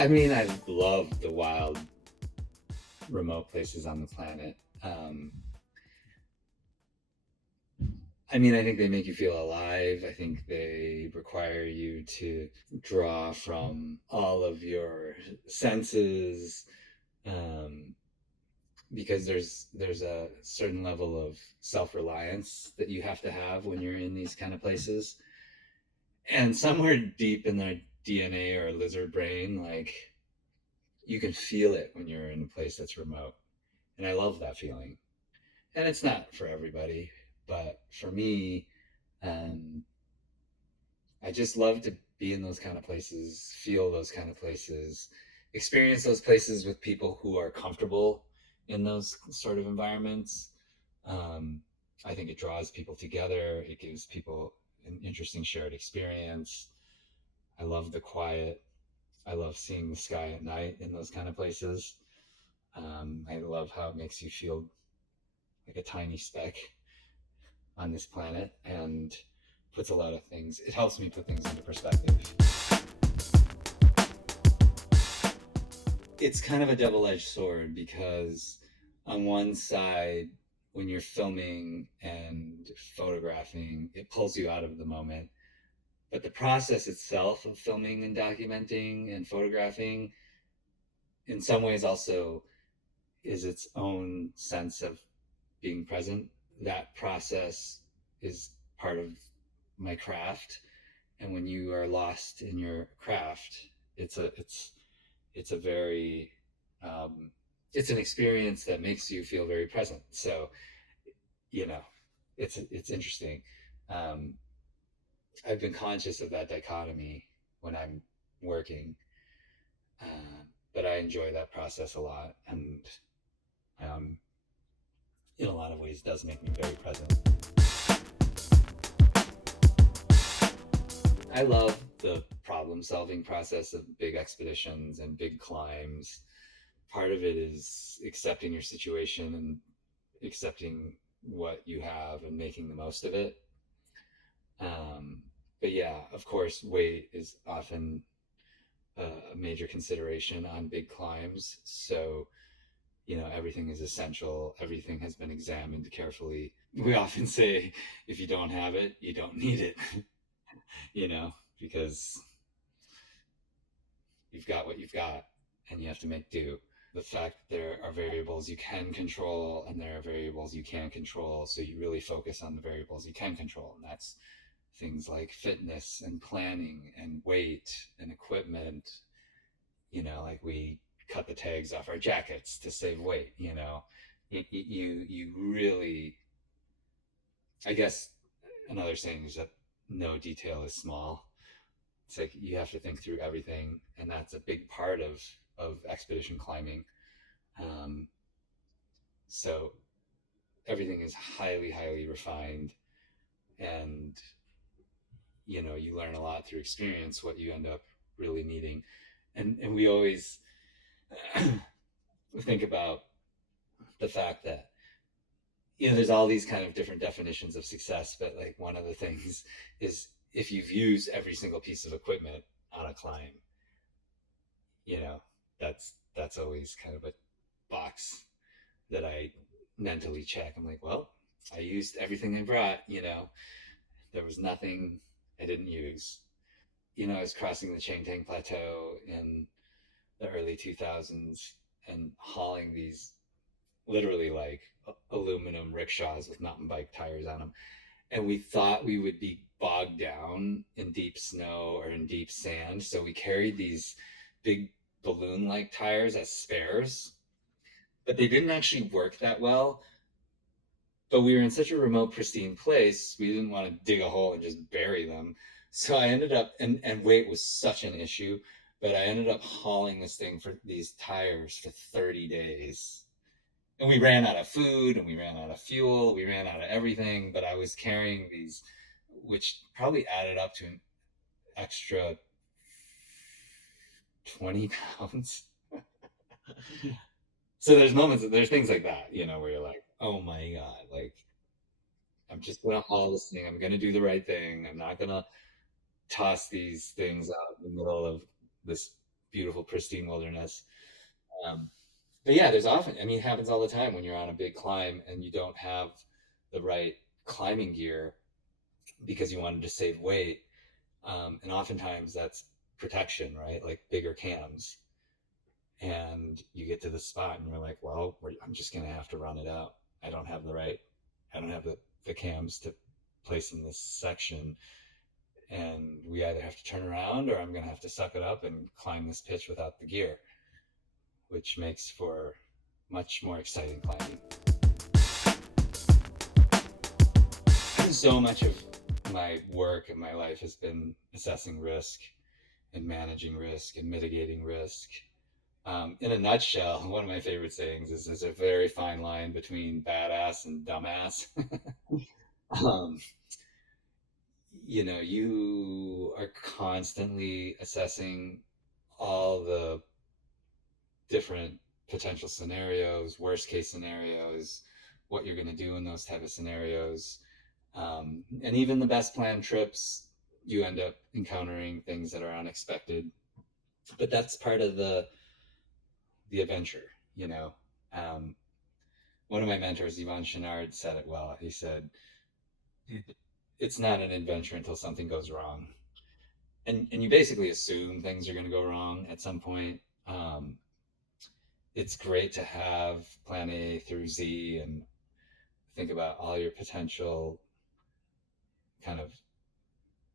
I mean, I love the wild, remote places on the planet. I mean, I think they make you feel alive. I think they require you to draw from all of your senses, um, because there's a certain level of self reliance that you have to have when you're in these kind of places. And somewhere deep in their DNA or lizard brain, like you can feel it when you're in a place that's remote. And I love that feeling. And it's not for everybody, but for me, um, I just love to be in those kind of places, feel those kind of places, experience those places with people who are comfortable in those sort of environments. Um, I think it draws people together. It gives people an interesting shared experience. I love the quiet. I love seeing the sky at night in those kind of places. I love how it makes you feel like a tiny speck on this planet and puts a lot of things, it helps me put things into perspective. It's kind of a double edged sword because, on one side, when you're filming and photographing, it pulls you out of the moment. But the process itself of filming and documenting and photographing, in some ways, also is its own sense of being present. That process is part of my craft, and when you are lost in your craft, it's a very um, it's an experience that makes you feel very present. So you know, it's interesting. Um, I've been conscious of that dichotomy when I'm working, uh, but I enjoy that process a lot, and um, in a lot of ways, does make me very present. I love the problem solving process of big expeditions and big climbs. Part of it is accepting your situation and accepting what you have and making the most of it. Um, but yeah, of course, weight is often a major consideration on big climbs. So, everything is essential. Everything has been examined carefully. We often say, if you don't have it, you don't need it, you know, because you've got what you've got and you have to make do. The fact that there are variables you can control and there are variables you can't control. So you really focus on the variables you can control. And that's things like fitness and planning and weight and equipment. Like we cut the tags off our jackets to save weight. You really, I guess another saying is that no detail is small. It's like you have to think through everything, and that's a big part of expedition climbing. Um, so everything is highly, highly refined, and you learn a lot through experience what you end up really needing. And we always think about the fact that there's all these kind of different definitions of success, but like one of the things is if you've used every single piece of equipment on a climb, you know, that's always kind of a box that I mentally check. I'm like, well, I used everything I brought. There was nothing I didn't use. I was crossing the Changtang Plateau in the early 2000s and hauling these literally like aluminum rickshaws with mountain bike tires on them. And we thought we would be bogged down in deep snow or in deep sand. So we carried these big balloon like tires as spares, but they didn't actually work that well. But we were in such a remote, pristine place, we didn't want to dig a hole and just bury them. So I ended up, and weight was such an issue, but I ended up hauling this thing for these tires for 30 days. And we ran out of food and we ran out of fuel, we ran out of everything, but I was carrying these, which probably added up to an extra 20 pounds. So there's things like that, where you're like, oh my God, like I'm just gonna haul this thing. I'm gonna do the right thing. I'm not gonna toss these things out in the middle of this beautiful, pristine wilderness. Um, but yeah, there's often, I mean, it happens all the time when you're on a big climb and you don't have the right climbing gear because you wanted to save weight. And oftentimes that's protection, right? Like bigger cams. And you get to the spot and you're like, well, I'm just going to have to run it out. I don't have the right, I don't have the cams to place in this section. And we either have to turn around or I'm going to have to suck it up and climb this pitch without the gear, which makes for much more exciting climbing. So much of my work and my life has been assessing risk and managing risk and mitigating risk. In a nutshell, one of my favorite sayings is there's a very fine line between badass and dumbass. um, you are constantly assessing all the different potential scenarios, worst case scenarios, what you're going to do in those type of scenarios. And even the best planned trips, you end up encountering things that are unexpected. But that's part of the adventure, you know. Um, One of my mentors, Yvon Chouinard, said it well. He said, "It's not an adventure until something goes wrong," and you basically assume things are going to go wrong at some point. It's great to have plan A through Z and think about all your potential kind of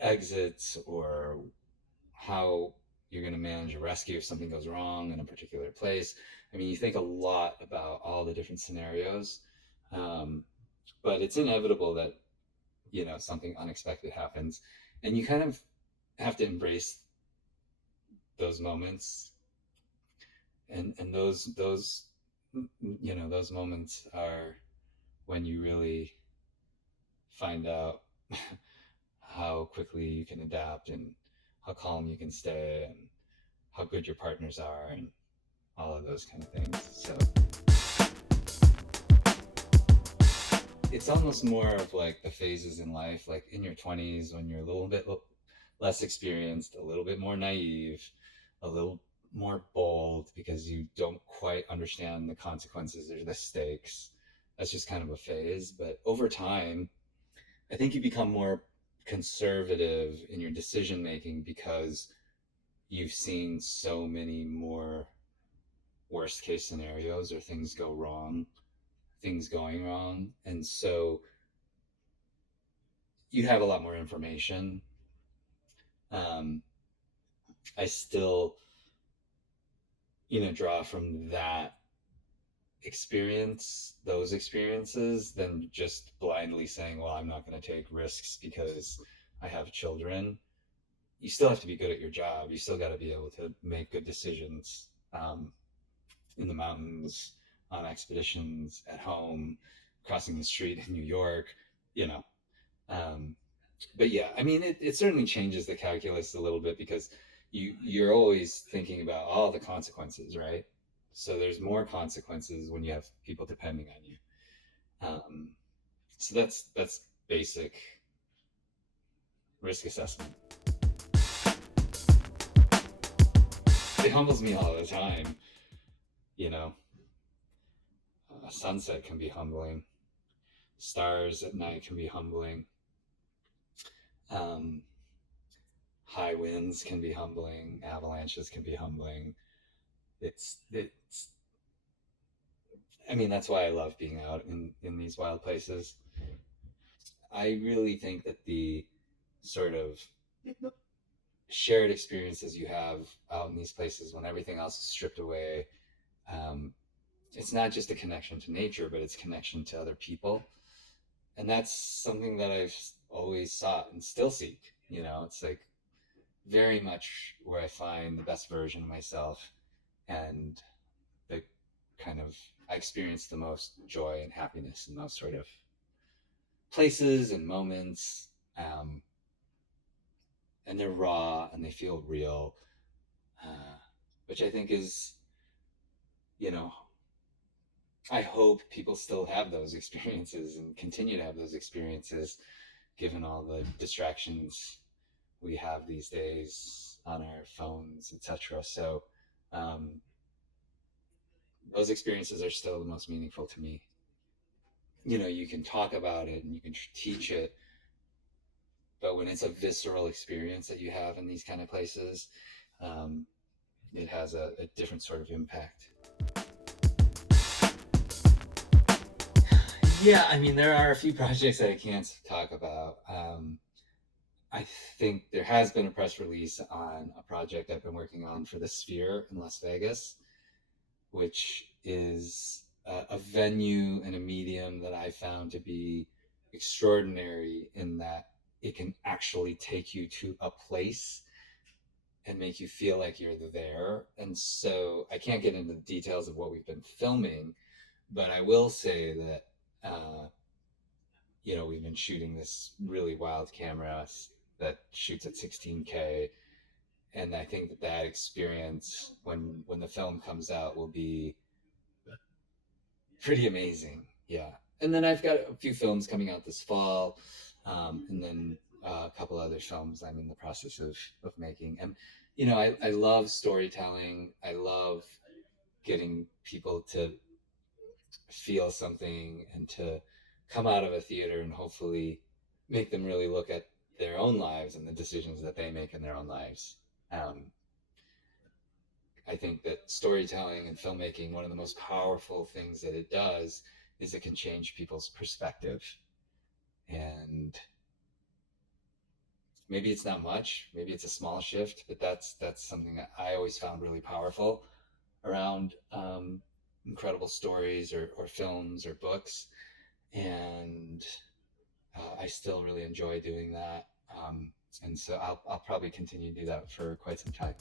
exits or how you're going to manage a rescue if something goes wrong in a particular place. I mean, you think a lot about all the different scenarios, um, but it's inevitable that something unexpected happens, and you kind of have to embrace those moments, and those moments are when you really find out how quickly you can adapt and how calm you can stay and how good your partners are and all of those kind of things. So it's almost more of like the phases in life, like in your 20s when you're a little bit less experienced, a little bit more naive, a little more bold because you don't quite understand the consequences or the stakes. That's just kind of a phase. But over time, I think you become more conservative in your decision making because you've seen so many more worst case scenarios or things going wrong. And so you have a lot more information. Um, I still, draw from those experiences, than just blindly saying, well, I'm not going to take risks because I have children. You still have to be good at your job. You still got to be able to make good decisions in the mountains, on expeditions, at home, crossing the street in New York, you know. Um, but yeah, I mean, it certainly changes the calculus a little bit because you're always thinking about all the consequences, right? So there's more consequences when you have people depending on you. Um, so that's basic risk assessment. It humbles me all the time, you know. A sunset can be humbling. Stars at night can be humbling. Um, High winds can be humbling. Avalanches can be humbling. It's I mean, that's why I love being out in these wild places. I really think that the sort of shared experiences you have out in these places when everything else is stripped away, um, it's not just a connection to nature, but it's connection to other people. And that's something that I've always sought and still seek. It's like very much where I find the best version of myself and the kind of I experience the most joy and happiness in those sort of places and moments. And they're raw and they feel real, which I think is, you know, I hope people still have those experiences and continue to have those experiences given all the distractions we have these days. on our phones, etc. So um, those experiences are still the most meaningful to me. You know, you can talk about it and you can teach it, but when it's a visceral experience that you have in these kind of places, um, it has a different sort of impact. Yeah, I mean, there are a few projects that I can't talk about. I think there has been a press release on a project I've been working on for the Sphere in Las Vegas, which is a venue and a medium that I found to be extraordinary in that it can actually take you to a place and make you feel like you're there. And so I can't get into the details of what we've been filming, but I will say that, you know, we've been shooting this really wild camera that shoots at 16K. And I think that that experience, when the film comes out, will be pretty amazing. Yeah. And then I've got a few films coming out this fall, and then a couple other films I'm in the process of making. And, you know, I love storytelling. I love getting people to feel something and to come out of a theater and hopefully make them really look at their own lives and the decisions that they make in their own lives. Um, I think that storytelling and filmmaking, one of the most powerful things that it does is it can change people's perspective. And maybe it's not much, maybe it's a small shift, but that's something that I always found really powerful around incredible stories or films or books. And I still really enjoy doing that. And so I'll probably continue to do that for quite some time.